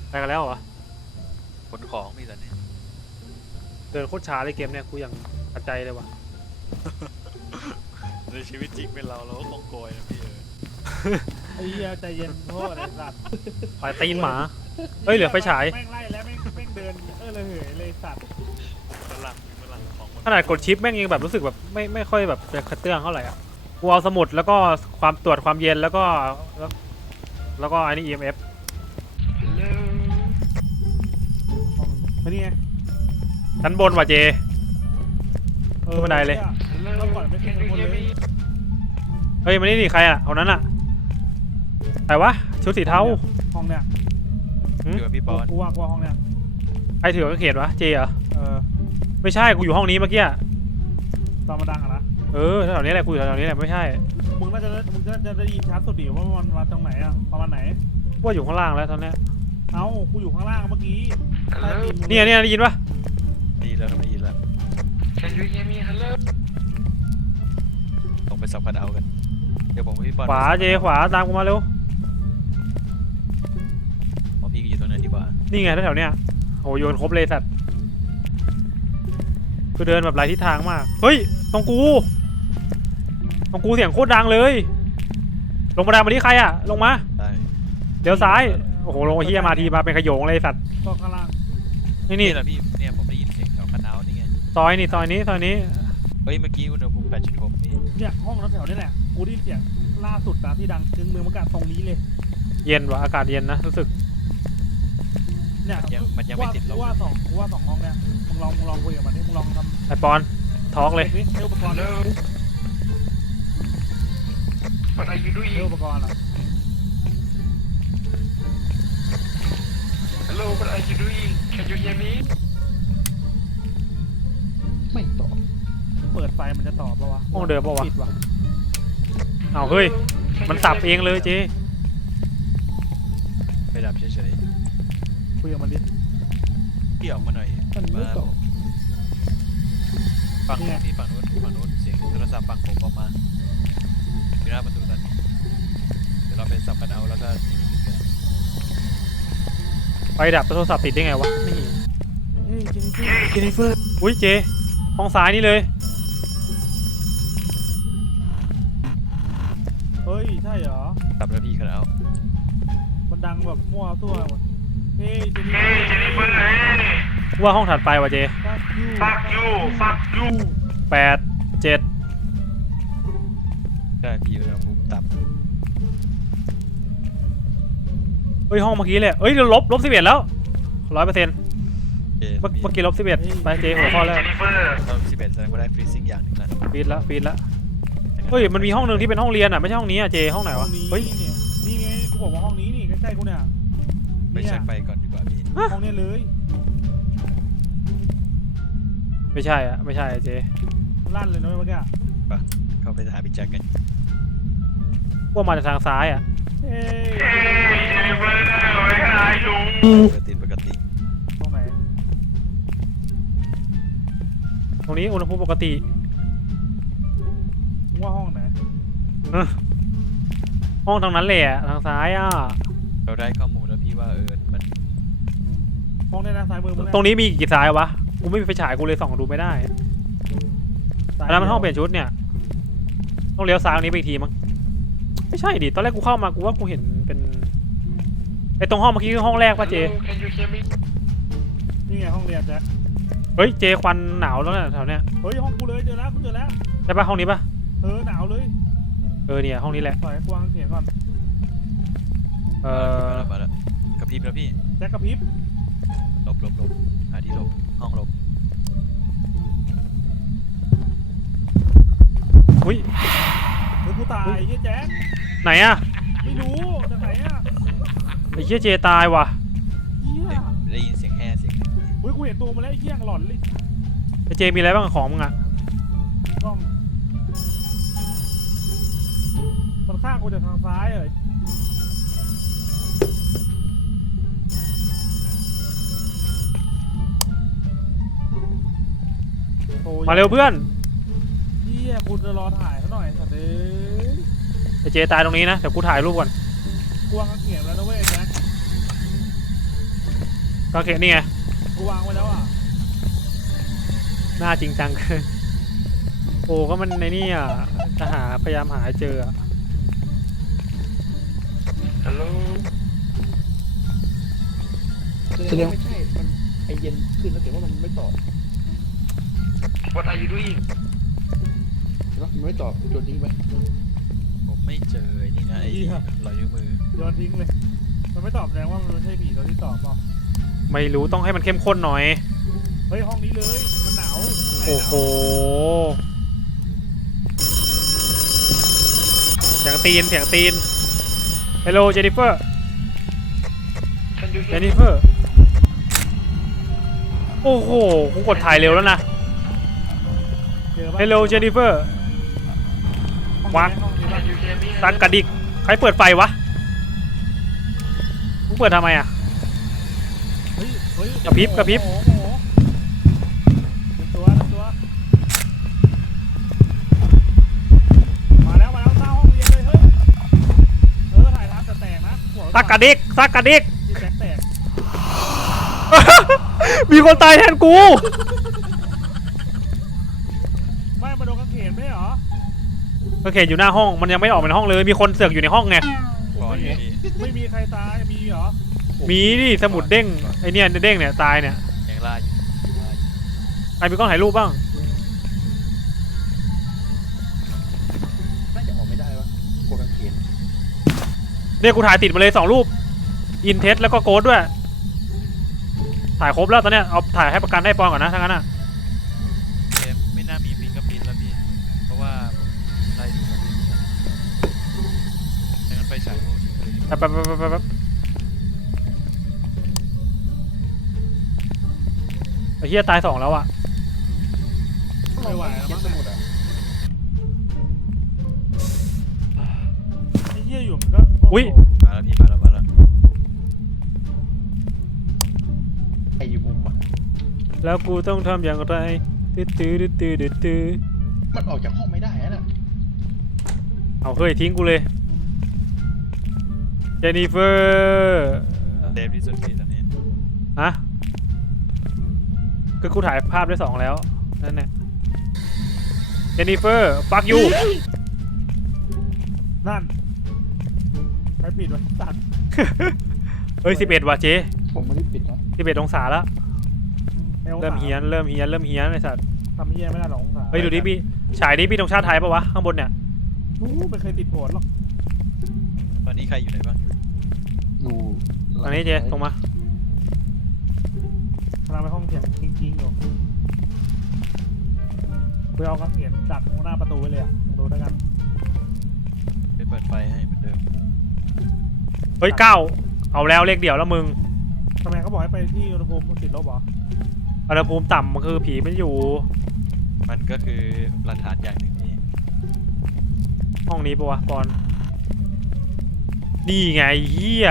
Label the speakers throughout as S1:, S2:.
S1: ไปกันแล้วเหรอ
S2: ขนของมีแต่เนี่ย
S1: เดินโคตรช้าเลยเกมเนี่ยกูยังขัดใจเลยว่ะ
S2: ในชีวิตจริงเป็นเราก็คงโกยนะพี่
S3: ไอ้เหี้ยใจเย็นโทษไอ้สัตว์
S1: ไปตีนหมาเฮ้ยเหลือไฟฉาย
S3: แม่งไล่แล้วแม่งเดินเลยเหยเลยสัตว์
S2: ฝรั่งของ
S1: ขนาดกดชิปแม่งยังแบบรู้สึกแบบไม่ค่อยแบบจะกระเตื้องเท่าไหร่อ่ะกูเอาสมุดแล้วก็ความตรวจความเย็นแล้วก็อันนี้ EMF
S3: มานี่ไง
S1: ชั้นบนว่ะเจขึ้นบันไดเลย
S3: เมื่อก่อนไม่ขึ้นบนเลย
S1: เฮ้ยมันนี่ใครอ่ะคนนั้นอ่ะใครวะชุดสีเทา
S3: ห้องเนี่ย
S2: อยู่กับพี่ปอน
S3: กูว่าห้องเนี่ย
S1: ใครถือกางเขนวะเจเหรอไม่ใช่กูอยู่ห้องนี้เมื่อกี้
S3: ตอนมาดังอะนะ
S1: แถวนี้แหละกูอยู่แถวนี้แหละไม่ใช่
S3: มึงน่าจะได้ยินชัดสุดดิว่ามันมาตรงไหนอะประมาณไหน
S1: ว่าอยู่ข้างล่างแล้วตอนนี้
S3: เอ้ากูอยู่ข้างล่างเมื่อกี้
S1: เนี่ยได้ยินปะ
S2: ดีแล้วไม่ยินแล้ว Can you hear me hello ลงไปสับกันเอากันเดี๋ยวผมพี่ปอน
S1: ขวาเจขวาตามกูมาเร็ว
S2: พี่ก็อยู่ตรงนั้นดีกว่า
S1: นี่ไงแถวเนี้ยโหโยนครบเลยสัตว์คือเดินแบบหลายทิศทางมากเฮ้ยตรงกูเสียงโคตรดังเลยลงมาดังมาที่ใครอะลงมาเดี๋ยวซ้ายโอ้โหลงเฮียมาทีมาเป็นขโยงเลยสัตว์
S3: ก็ข้างล่าง
S1: นี่
S2: แหละพี่เนี่ยผมได้ยินเสียงแถวกันเอานี่ไง
S1: ซอยนี้
S2: เฮ้ยเมื่อกี้อุณหภูมิ 8.6 นี่
S3: เนี่ยห้องแถวนี้แหละกูได้ยินเสียงล่าสุดนะที่ดังถึงเมืองมะกะตรงนี้เลย
S1: เย็นว่ะอากาศเย็นนะรู้สึก
S3: เนี่ย
S2: มันยังไม่ติดลม
S3: ว่าสองห้องเนี่ยมึงลองคุยกับมันดิมึงลองทำ
S1: ไอปอนทอกเลย
S3: เฮ้ยอุปกรณ์อุปกรณ์อะ
S4: Hello, what are you doing? Can you hear me?
S3: ไม่ตอบเปิดไฟมันจะตอบป่าวะ
S1: ห้องเดิมป่าวะ
S3: ปิดวะ
S1: เอาเฮ้ยมันสับเองเลยเจ
S2: ไม่ดับเฉย
S3: คุยกับมันดิ
S2: ๆพี่ออกมาหน่อยมาฝั่งที่ฝั่งนู้นเสียงโทรศัพท์ฝั่งผมออกมาอยู่หน้าประตูตอนนี้เดี๋ยวเราไปสับกันเอาแล้วก็
S1: ไฟดับโทรศัพท์ติดได้ไงวะนี่
S3: เจนิเฟอร์
S1: อุ้ยเจห้องซ้ายนี่เลย
S3: เฮ้ยใช่เหรอ
S2: สับแล้วพี่กันเอา
S3: มันดังแบบมั่วตัวหมดเฮ้ยเจ
S4: นิเฟอร์
S1: ว่าห้องถัดไปว่ะเจ
S4: Fuck you
S1: 8 7
S2: ใช่พี่อุณหภูมิต่ำ
S1: เฮ้ยห้องเมื่อกี้เลยเอ้ยลบ11แล้ว100%เมื่อกี้ลบ11ไปเจหัวข้อแรก
S2: 11แสดงว่าได้ฟรีซิ่งอย่างหนึ่งแล้ว
S1: ฟีดละเฮ้ยมันมีห้องนึงที่เป็นห้องเรียนอ่ะไม่ใช่ห้องนี้อ่ะเจห้องไหนวะเฮ้ย
S3: นี่ไงกูบอกว่าห้องนี้นี่ใกล้ๆกูเนี่ย
S2: ไปเช็คไฟก่อนดีกว่าพี่
S3: ห้องนี้เลย
S1: ไม่ใช่เจ
S3: ลั่นเลยนะเมื่อกี้
S2: เข้าไปหาพี่แจ็คกัน
S1: ว่ามาจากทางซ้ายอ่ะ
S2: ปกติ
S3: ตรงไหน
S1: ตรงนี้อุณหภูมิปกติ
S3: ว่าห้องไหน
S1: ห้องทางนั้นแหละทางซ้ายอ่ะ
S2: เราได้ข้อมูลแล้วพี่ว่ามัน
S3: ห้องนี้นะซ้ายมือ
S1: ตรงนี้มีกี่ซ้ายวะกูไม่มีไฟฉายกูเลยส่องดูไม่ได้อันนั้นมันห้องเปลี่ยนชุดเนี่ยต้องเลี้ยวซ้ายตรงนี้ไปอีกทีมั้งไม่ใช่ดิตอนแรกกูเข้ามากูว่ากูเห็นเป็นไอตรงห้องเมื่อกี้คือห้องแรกป่ะเจ
S3: นี่ไงห้องเรียนแจ๊ค
S1: เฮ้ยเจควันหนาวแล้วเนี่ยแถวเนี้ย
S3: เฮ้ยห้องกูเลยเจอแล้ว
S1: ใช่ป่ะห้องนี้ป่ะ
S3: หนาวเลย
S1: เนี่ยห้องนี้แหละ
S3: ปล่อยให้กวางเสียงก่อน
S2: มาแล้วกระพริบแล้วพี่
S3: แจ็คกระพริบ
S2: หลบหาที่หลบห้องหลบ
S1: อุ้ย
S3: กูตายเฮียแจ๊ค
S1: ไหนอะ
S3: ไม่รู้จากไหนอะ
S1: ไอ้เฮียเจตายว่ะ
S2: ได้ยินเสียงแห่เสียง
S3: เฮ้ยกูเห็นตัวมาแล้วไอ้เฮียหลอนเลย
S1: ไอ้เจมีอะไรบ้างของมึงอะ
S3: กล้องมันข้างกูจากทางซ้ายเลย
S1: มาเร็วเพื่อน
S3: เฮียกูจะรอถ่ายเขาหน่อยสัตว์
S1: ไอ้เจตายตรงนี้นะเดี๋ยวกูถ่ายรูปก่อน
S3: กวางเขียนแล้วนะเว้ยแจ๊ค
S1: ก็เขตนี่ไง
S3: กูวางไว้แล้วอ่ะ
S1: หน้าจริงจัง โอ้ก็มันในนี่อ่ะจะพยายามหาให้เจออ่ะ
S4: ฮัลโหล
S5: แสดงว่าไม่ใช่ มันไอเย็นขึ้นแล้วแต่ว่ามันไม่ตอบ
S4: what are you doing
S5: ใช่ปะมันไม่ตอบโยนทิ้งไป
S2: ผมไม่เจอไอ้นี่นะไอ้รอยนิ้วมือ
S3: โยนทิ้งเลย มันไม่ตอบแสดงว่ามันไม่ใช่ผีตัวที่ตอบเปล่า
S1: ไม่รู้ต้องให้มันเข้มข้นหน่อย
S3: เฮ้ยห้องนี้เลย มันหนาว
S1: โอ้โหเสียงตีนHello Jennifer
S4: can you hear me
S1: Jennifer โอ้โหกูกดถ่ายเร็วแล้วนะ
S3: เจอปะ
S1: Hello Jennifer วาง
S3: ห้องนี้ปะ
S4: can you hear me
S1: สักกระดิกใครเปิดไฟวะมึงเปิดทำไมอ่ะ
S3: เฮ้ยเฮ้ย
S1: กระพริบ
S3: โอ้โหเป็นตัวมาแล้วสร้างห้องเรียนเลยเฮ้ยถ่ายทับจะแตกนะหัว
S1: สักกระดิก
S3: ที่แตกแตก
S1: มีคนตายแทนกู
S3: ไม่มาโดนกางเขนไม่เหรอ
S1: ก็เขตอยู่หน้าห้องมันยังไม่ออกมาในห้องเลยมีคนเสือกอยู่ในห้องไง
S2: ก่อนพี่
S3: ไม่มีใครตายมีเหรอ
S1: มีดิสมุดเด้งไอเนี่ยเด้งเนี่ยตายเนี่ย
S2: ยังล่าอยู่
S1: ใครมีกล้องถ่ายรูปบ้าง
S5: น่าจะออกไม่ได้วะกดกางเขน
S1: เนี่ยกูถ่ายติดมาเลย2 รูปอินเทสแล้วก็โกดด้วย ถ่ายครบแล้วตอนเนี้ยเอาถ่ายให้ประกันได้ปอนก่อนนะทั้งนั้นอ่ะ
S2: เกมไม่น่ามีฟิงเกอร์พรินท์แล้วพี่เพราะว่าไล่ดูแล้วพี่ดังนั้นไฟฉายโมทิ้งเลยดีกว่า
S1: แป๊บไอ้เหี้ยตาย2แล้วอ่ะ
S3: ไม่ไหวแล้วมั้ง
S5: สมุดอ่ะ
S3: ไอ้เหี้ยอยู่มันก็โโห
S1: อุ๊ย
S2: มาแล้วพี่มาแล้ว
S5: ไออยู่มุมอ่ะ
S1: แล้วกูต้องทำอย่างไรตื้อ
S5: มันออกจากห้องไม่ได้อะน่ะ
S1: เอาเฮ้ยทิ้งกูเลยเจนนิเฟอร์
S2: เดฟที่สุดพี่ตอนนี้
S1: ฮะคือกูถ่ายภาพได้2แล้วนั่นแหละเจนนิเฟอร์ฟักยู
S3: นั่นใครปิดวะตัด
S1: เฮ้ย11ว่ะเจ๊
S5: ผมไม่ได้ปิดนะ
S1: 11องศาแล้ว
S3: ไอ้องศา
S1: เริ่มเฮี้ยนไอ้สัตว์
S3: ทำเหี้ยไม่ได้หรอกองศา
S1: เฮ้ยดูดิพี่ฉายดิพี่ตรงชาติไทยปะวะข้างบนเนี่ย
S3: ไม่เคยติดโผล่หรอก
S2: ตอนนี้ใครอยู่ไหนบ้าง
S5: อยู่
S1: ตรงนี้เจ๊ตรงมา
S3: กำลังไปห้องเสียงจริงๆอยู่ไปเอากางเขนดักหน้าประตูไว้เลยอ่ะลองดูแล้วกัน
S2: ไปเปิดไฟให้เหมือนเดิม
S1: เฮ้ย9เอาแล้วเลขเดี่ยวแล้วมึง
S3: ทำไมเขาบอกให้ไปที่อุณหภูมิติดลบเหรอ
S1: อุณหภูมิต่ำมันคือผีไม่อยู่
S2: มันก็คือหลักฐานอย่างหนึ่งพี่
S1: ห้องนี้ปะวะปอนนี่ไงเฮีย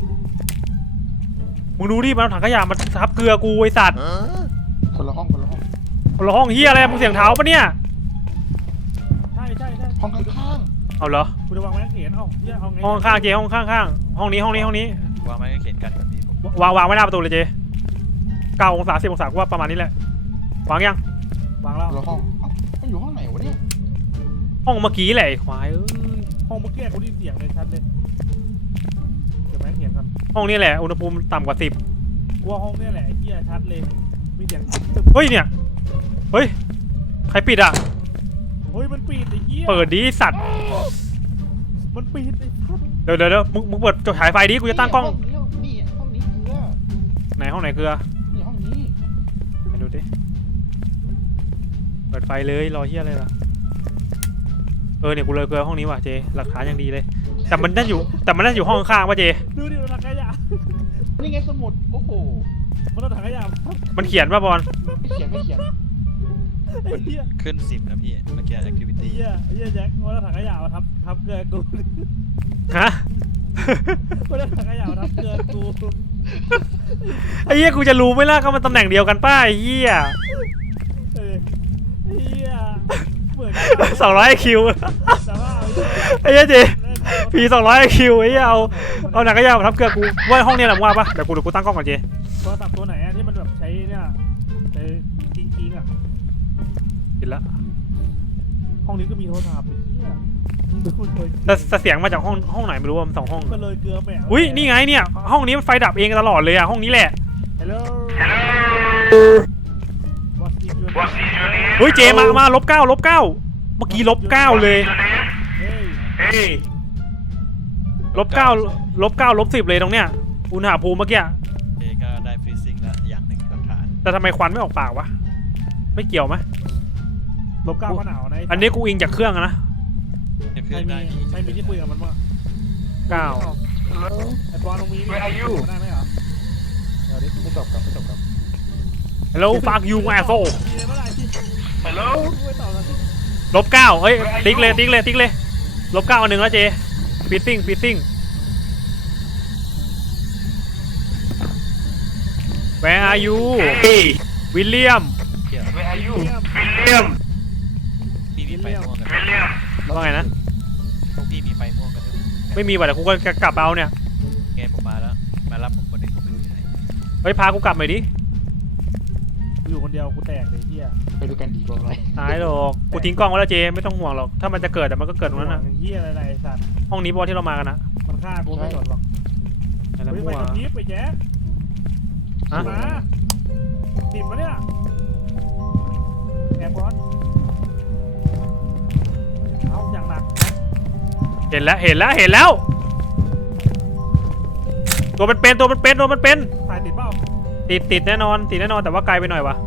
S1: มึงดูดิมันเอาถังขยะมาทับเกลือกูไอสัตว์
S5: คนละห้อง
S1: คนละห้องเฮียอะไรมึงเสียงเท้าปะเนี่ย
S3: ใช่
S5: ห้องข้าง
S1: เอาเหรอ
S3: กูจะวางไว้กางเขนเอ้าเหี้ยเอาไง
S1: ห้องข้างเจห้องข้างห้องนี้
S2: วางไม้กางเขนกันกับพี่ผม
S1: วางไว้หน้าประตูเลยเจ9องศา10องศากูว่าประมาณนี้แหละวางยัง
S3: วางแล้ว
S5: คนละห้องเอ้ามันอยู่ห้องไหนวะเนี่ย
S1: ห้องเมื่อกี้แหละไอ้ควายเอ้ย
S3: ห้องเมื่อกี้กูได้ยินเสียงเลยชัดเลยเดี๋ยวแม่งเสียงกัน
S1: ห้องนี้แหละอุณหภูมิต่ำกว่า10
S3: กูว่าห้องเนี้แหละไอ้เหี้ยชัดเลยมีเสียง
S1: เฮ้ยเนี่ยเฮ้ยใครปิดอ่ะ
S3: เฮ้ยมันปิดไอ้เหี้ย
S1: เปิดดิสัตว์
S3: มันปิดไอ้ชัด
S1: เดี๋ยวมึงเปิดจดฉายไฟดิกูจะตั้งกล้อง
S5: นี่ห้องนี้เกลือ
S1: ไหนห้องไหนเกลือ
S5: นี่ห้องนี้
S1: ไปดูดิเปิดไฟเลยรอเฮียอะไรล่ะเนี่ยกูเลยเกลือห้องนี้ว่ะเจหลักฐานอย่างดีเลย แต่มันน่าอยู่ห้องข้างๆป่ะเจ
S3: ดูดิมันถังขยะ
S5: นี่ไงสมุดโอ้โห
S3: มันเอาถังขยะ
S1: มันเขียนป่ะบอล
S5: ไม่เขียน
S3: ไอ้เหี้ย
S2: ขึ้น10นะพี่เมื่อกี้
S3: ไอ้
S2: activity
S3: เหี้ยแจ็คมันเอาถังขยะมาทับเกลือกู
S1: ฮะ
S3: มันเอาถังขยะมาทับเกลือกู
S1: ไอ้เหี้ยกูจะรู้ไหมล่ะก็มันตำแหน่งเดียวกันป้าไอ้เหี้ย
S3: เออไอ้เหี้ยเหมือน
S1: 200 คิว
S3: แต่ว่า
S1: ไอ้เหี้ยเจผี200 คิวไอ้เหี้ยเอาหนังกระยามาทับเกลือกูว่าห้องนี้แหละมึงว่าปะเดี๋ยวกูตั้งกล้องก่อนเจ
S3: โทรศัพท์ตัวไหนอะที่มันแบบใช้เนี่ยใช้จริงๆอะ
S1: กินละ
S3: ห้องนี้ก็มีโทรศัพท์ไอ้เหี้ยดูเลย
S1: แต่เสียงมาจากห้องไหนไม่รู้ว่ามัน2 ห้อง
S3: มันเลยเกลือแหม
S1: อุ้ยนี่ไงเนี่ย ห้องนี้มันไฟดับเองตลอดเลยอะห้องนี้แหละ
S3: ฮัลโหล What's in your
S4: What's in your name
S1: เฮ้ยเจมา-9 -9เมื่อกี้-9เลย
S3: Hey
S1: -9 -10เลยตรงเนี้ยอุณหภูมิเมื่อกี้
S2: เจก็ได้ฟรีซิ่งแล้วอย่างหนึ่งหลักฐาน
S1: แต่ทำไมควันไม่ออกปากวะไม่เกี่ยวไหม
S3: ลบเก้าก็หนาวนะ
S1: อันนี้กูอิงจากเครื่องอะนะ
S2: จะขึ้
S3: ใคร
S2: น
S3: มี
S2: ได้
S3: ใครมีที่คุยกับมันบ้าง
S1: 9
S3: ไอ้ปอนตรงนี้
S4: Where are you?
S3: ได้ไหมเหรอ
S5: เดี๋ยวดิไม่ตอบกลับไม่ตอบกลับ
S1: Hello fuck you asshole
S3: มีอะไรเมื่อไหร่ที่
S4: Hello
S3: คุยต่อแล้วที่
S1: -9เฮ้ยติ๊กเลย-9อันหนึ่งแล้วเจฟิซซิ่งWhere are you
S4: Hey
S1: วิลเลียม
S4: Where are you
S3: เยี่ยม
S4: William
S2: พี่มีไฟม่วงกัน
S4: William
S1: ว่าไงนะ
S2: พวกพี่มีไฟม่วงกันด้วย
S1: ไม่มีว่ะแต่กูก็กลับเอาเนี่ย
S2: ไงผมมาแล้วมารับผมคนหนึ่งผมไม่รู้ที่ไหน
S1: เฮ้ยพากูกลับหน่อยดิ
S3: กูอยู่คนเดียวกูแตกเลยเฮีย
S5: ไปดูกันดีกว่าไร
S1: หายหรอกกูทิ้งกล้องไว้แล้วเจไม่ต้องห่วงหรอกถ้ามันจะเกิดแต่มันก็เกิดตรงนั้นน่ะ
S3: เฮียอะไรไอ้สัตว์
S1: ห้องนี้บอที่เรามากันนะ
S3: มันฆ่ากูไม่สนหรอก
S1: อะไร
S3: เฮ้ย
S1: มั่
S3: ไป
S1: ว
S3: กระพริบไปแจ๊ค
S1: ฮะ
S3: มาติดมาเนี่ยแอบก่อนเอาอย่างหนัก
S1: เห็นแล้วตัวมันเป็น
S3: ถ่ายติดเปล่า
S1: ติดแน่นอนแต่ว่าไกลไปหน่อยวะ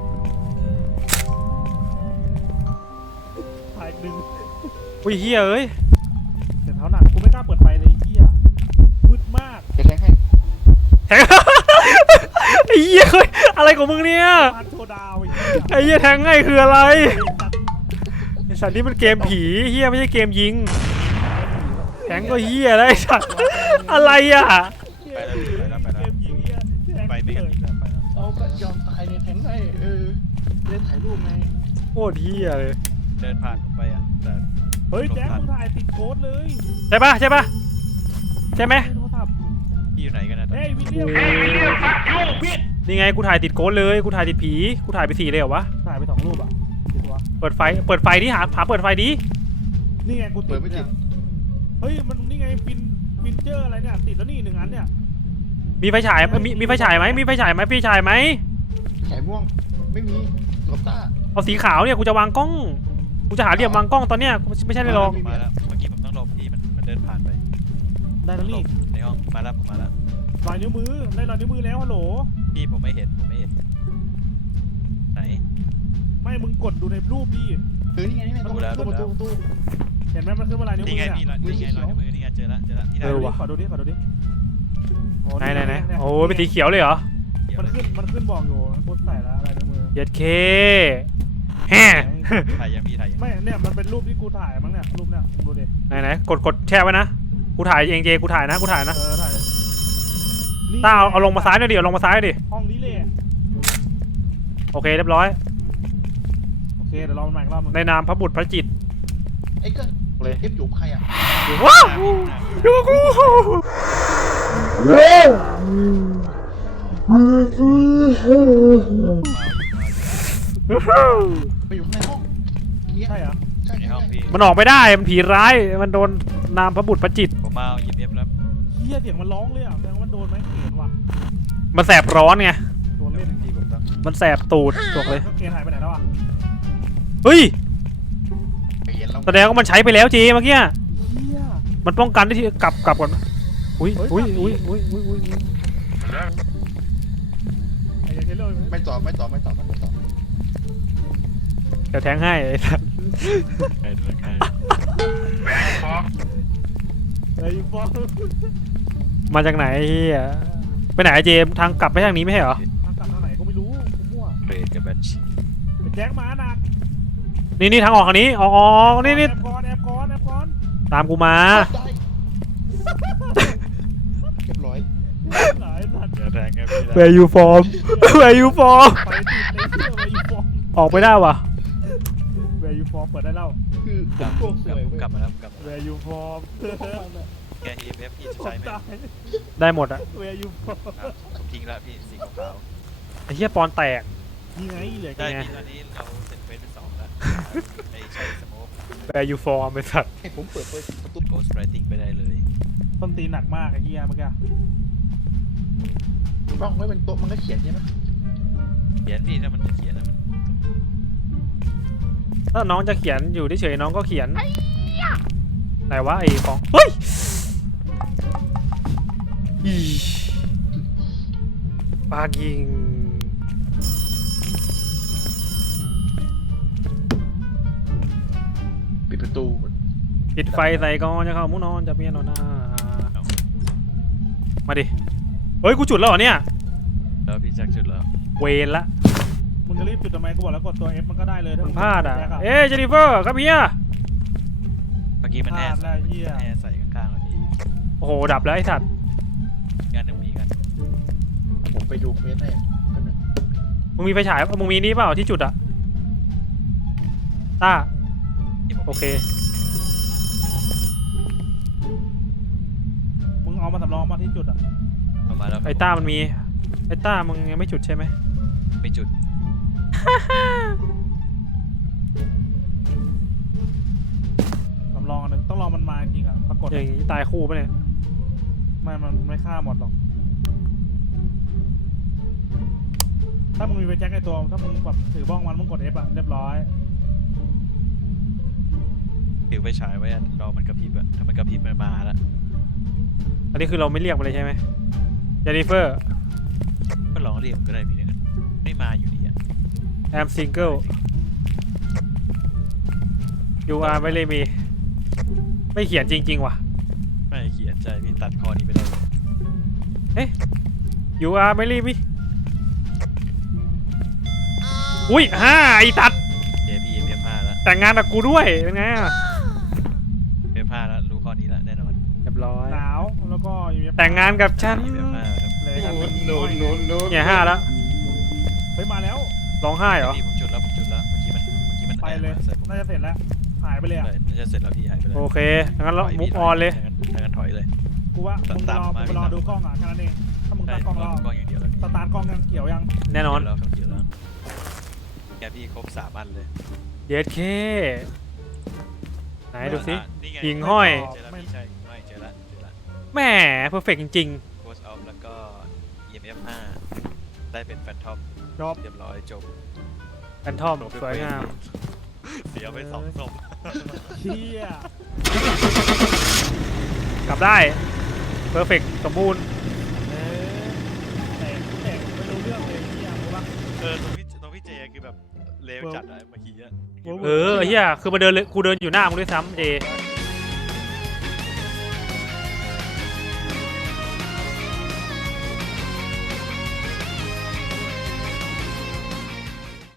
S3: ถ่ายดึง
S1: อุ้ยเฮียเอ้ย
S3: เสียเท้าหนักกูไม่กล้าเปิดไฟเลยเฮียมืดมาก
S5: จะแทงให้
S1: แทง ไอ้เหี้ยเฮ้ยอะไรของมึงเนี่ย
S3: พันโชดาว
S1: ไอ้เหี้ยแทงง่ายคืออะไรไอ้สัตว์นี่มันเกมผีเหี้ยไม่ใช่เกมยิงแทงก็เหี้ยแล้วไอ้สัตว์อะไรอ่ะ
S2: ไปแล้ว
S3: เกมยิงเฮียแทง
S2: ไปไม่กันอีกแล้วไปแล้ว
S5: เอาแบบยอมตายในแทงให้เล่นถ่ายรูปไง
S1: โคตรเหี้ยเลย
S2: เดินผ่านผมไปอ่ะแต่
S3: เฮ้ยแจ๊คมึงถ่ายติดโค้ดเลย
S1: ใช่ปะใช่ไหม
S3: โทรศัพท์
S2: พี่อยู่ไหนกันนะ
S3: เฮ้ยวิลเลียม
S4: Hey William fuck you bitch
S1: นี่ไงกูถ่ายติดโกนเลยกูถ่ายติดผีกูถ่ายไป4เลยเหรอวะ
S3: ถ่ายไป2รูปอ่ะติดตัว
S1: เปิดไฟดิหาเปิดไฟดิ
S3: นี่ไงกูติ
S5: เปิ
S3: ด
S5: ดไม่ติ
S3: เนี่
S5: ด
S3: ยเฮ้ยมันนี่ไงฟินเจอร์อะไรเนี่ยติดแล้วนี่1 อันเนี่ย
S1: มีไฟฉายมีไฟฉายไหมพี่ชายไหม
S5: แขนม่วงไม่มีหลบตา
S1: เอาสีขาวเนี่ยกูจะวางกล้องกูจะหาเหลี่ยมวางกล้องตอนเนี้ยกูไม่ใช่เลยหรอก
S2: ผมมาแล้วเมื่อกี้ผมต้องหลบพี่มันเดินผ่านไป
S3: ได้แล้วนี่
S2: ในห้องมาแล้วผมมาแล้ว
S3: รอยนิ้วมือได้รอยนิ้วมือแล้วฮัลโหล
S2: พี่ผมไม่เห็นไหน
S3: ไม่มึงกดดูในรูปดิ
S5: นี่ไงนี่ไงตรงประตู
S3: เห็นไหมมันขึ้นว่าลายนิ้วมื
S2: นี่
S3: อ
S2: ไง
S3: เนี่ย
S2: พี่นี่ไงรอยนิ้วมือนี่ไงเจอแล้วที่ไหน
S3: ขอดูดิโ
S1: ไหนโอ้ยเป็นสีเขียวเลยเหรอ
S3: มันขึ้นบอกอยู่พูดใส่แล้วลายนิ้วมือ
S1: เย็ดเคแฮ่
S2: ถ่ายยังพี่ถ่ายยัง
S3: ไม่เนี่ยมันเป็นรูปที่กูถ่ายมั้งเนี่ยรูปเนี่ยมึงดูดิ
S1: ไหนกดแช่ไว้นะกูถ่ายเองเจกูถ่ายนะ
S3: ถ่ายเลยนี่
S1: ต้าเอาลงมาซ้ายหน่อยดิเอาลงมาซ้ายหน่อยดิ
S3: ห้องนี้เลย
S1: โอเคเรียบร้อย
S3: โอเคเดี๋ยวรอมันมาอีกรอบนึง
S1: ในนามพระบุตรพระจิตร
S5: ไอ้ก็เทปอยู่ใครอ่ะ
S1: ว้าวดูกู
S5: ไปอยู่ในห้อง
S3: ใช่เหรอ
S5: ใช่
S2: ในห้องพี่
S1: มันออกไม่ได้มันผีร้ายมันโดนนามพระบุตรพระจิตร
S2: ผมมาเอา EMF แล้ว
S3: เฮียเสียงมันร้องเลยอ่ะแสดงว่ามันโดนไหมเห็นว่ะ
S1: มันแสบร้อนไง
S3: โดนเล่น
S2: พี่ผมต้อง
S1: มันแสบตูดบอกเลย
S3: เกณฑ์หายไปไหนแล้วอ่ะ
S1: เฮ้ย
S5: ไปเห็นแล้ว
S1: แสดงว่ามันใช้ไปแล้วเจเมื่อกี้
S3: เฮีย
S1: มันป้องกันได้ที่กลับก่อนอุ้ย
S3: เฮ้ย ไอ้เทเลอร์
S5: ไม่ตอบ
S1: เดี๋ยวแทงให้ไอ้สัส
S2: ใครด้วยใคร
S3: ไอ้ยูฟอง
S1: มาจากไหนไอ้เฮียไปไหนไอ้เจทางกลับไปทางนี้ไม่ใช่เหรอ
S3: ทางกลับทางไหนก็ไม่รู้กูมั่ว
S2: เบรดกับแบนชี
S3: เป็นแจ็คหมาหนัก
S1: นี่ทางออกทางนี้ออกนี่
S3: แอบก่อน
S1: ตามกูมา
S5: เรียบร้อย
S3: หลายสัตว์
S2: เดี๋ยวแทงครับพี่
S1: Where you from Where you from
S3: ไปติดในเสื้อ Where you from
S1: ออกไม่ได้ว่ะ
S3: Where you from เปิดได้แล้ว
S5: คือผมโคตรสวยเว้ย
S2: กลับมาแล้ว
S3: Where you from
S2: แก EMF พี่จะ
S3: ผม
S2: ใช้ไหม
S3: ตาย
S1: ได้หมดอะ
S3: เวยู
S2: ครับผมทิ้งแล้วพี่สีขาว
S1: ไอ้เหี้ยปอนแตก
S3: นี่ไงเหลือ
S2: ๆ
S3: แค่
S2: ได้พี่ตอนนี้เราเสร็จเฟสเป็น2แล้วไอ้ใช้สโมก
S1: แบร์ยูฟอร์มไปสัตว์
S5: ให้ผมเปิดประตู
S2: โกสไรติงไปได้เลย
S3: ต้นตีนหนักมากไอ้เหี้ยเมื่อกี้
S5: กล้องไว้บนโต๊ะมันก็เขียนใช่ไหม
S2: เขียนพี่ถ้ามันจะเขียนนะมัน
S1: ถ้าน้องจะเขียนอยู่เฉยๆน้องก็เขียนไหนวะไอ้ของเฮ้ยอีปากิง
S5: ปิดประตู
S1: ปิดไฟใส่ก่อนจะเข้ามุ้งนอนจะเมียนอนหน้ามาดิเฮ้ยกูจุดแล้วเหรอเนี่ย
S2: แล้วพี่แจ็คจุดแล้ว
S1: เวนละ
S3: มึงจะรีบจุดทำไมกูบอกแล้วกดตัว F มันก็ได้เลยถ้
S1: มึ
S3: มึ
S1: ง
S3: ง
S1: พลาดอ่ะ
S3: แจ็ค
S1: เอ้ยเจนนิเฟอร์ครับเฮีย
S2: เมื่อกี้มัน
S3: พ
S2: แอ
S3: ลาด
S2: ร์
S3: แล้วเหี้ย
S2: แอร์ใส่ข้างๆแล้วพี่
S1: โอ้โหดับแล้วไอ้สัตว์
S2: งานหนึ่งมีกัน
S5: ผมไปดูเควสให้แป๊บนึง
S1: มึงมีไฟฉายมึงมีนี่เปล่าที่จุดอะต้า
S2: ที่ผม
S1: โอเค
S3: มึงเอามาสำรองมาที่จุดอ่ะ
S2: เอามาแล้วครับ
S1: ไอ้ต้ามันมีไอ้ต้ามึงยังไม่จุดใช่ไหม
S2: ไม่จุด
S3: สำรองอันหนึ่งต้องรอมันมาจริงๆอ่ะปรากฏ
S1: อย่างนี้ตายคู่ปะเนี่ย
S3: มันไม่ฆ่าหมดหรอกถ้ามึงมีไปแจ็คไอตัวถ้ามึงแบบถือบ้องมันมึงกด F อ่ะเรียบร้อย
S2: ถือไปฉายไว้อะรอมันกระพริบอะถ้ามันกระพริบมันมาแล้ว
S1: อันนี้คือเราไม่เรียกมันเลยใช่ไหมเจนนิเฟอร์
S2: ก็ลองเรียกมันก็ได้พี่หนึงอะไม่มาอยู่ดีอะ
S1: I'm single you are ไม่เลยมี ไม่เขียนจริง ๆ ว่ะ
S2: ไม่เขียนใจพี่ตัดข้อนี้ไปได้เลย
S1: you are ไม่เลยมีอุ้ยไอ้ตัด
S2: เอพีเอฟห้าแล้ว
S1: แต่งงานกับกูด้วยเป็นไงอะ
S2: เอฟห้าแล้วรู้ข้อนี้แล้วแน่นอน
S1: เรียบร้อย
S3: หนาวแล้วก็ EMF
S1: แต่งงานกับฉัน
S2: เอฟห้าครับ
S3: เลยครับ
S5: โน้น
S1: เนี่ย5แล้ว
S3: เฮ้ยมาแล้ว
S1: ร้องไห้เหรอ
S2: พี่ผมจุดแล้วเมื่อกี้มัน
S3: ไปเลย
S2: ใส่ผม
S3: น่าจะเสร็จแล้วหายไปเลยอ่ะ
S2: น่าจะเสร็จแล้วพี่หายไปเลย
S1: โอเคงั้นเรา
S2: ถย
S1: มุ
S2: พี่
S1: กออนเลย
S2: ถ้างั้นถอยเลย
S3: กูว่ามึงไปรอ
S2: ตามมา
S3: มึงไปรอดูกล้องอ่ะแค่นั้นเองถ้ามึง
S2: ใช่
S3: ตั้งกล้องรอ
S2: ดูกล้องอย่างเดียวแล้วพี่
S3: สตาร์ทกล้องยังเขียวยัง
S1: แน่นอน
S2: แล้วครับเขียวแล้วแกพี่ครบ3 อันเลย
S1: เย็ดเคไหนดูสิ
S2: นี่ไง
S1: หิ่งห้อย
S2: เจอแล้วพี่ใช่ไม่เจอแล้ว
S1: แหมเพอร์เฟกจริง
S2: โค้ชออฟแล้วก็ EMF 5ได้เป็นแฟนทอม
S3: จบ
S2: เรียบร้อยจบ
S1: ๆแฟนทอมสวยงาม
S2: เสียไป2 ศพ
S3: เชี่ย
S1: กลับได้เพอร์เฟกสมบูรณ์
S3: แต่ไม่รู้เรื่องเลยเชี่ยรู้ปะ
S2: ตรงพี่เจคือแบบเลวจัดอะเมื่อกี้อะ
S1: เออเฮียคือมาเดินเลยกูเดินอยู่หน้ามึงด้วยซ้ำเจ
S3: เ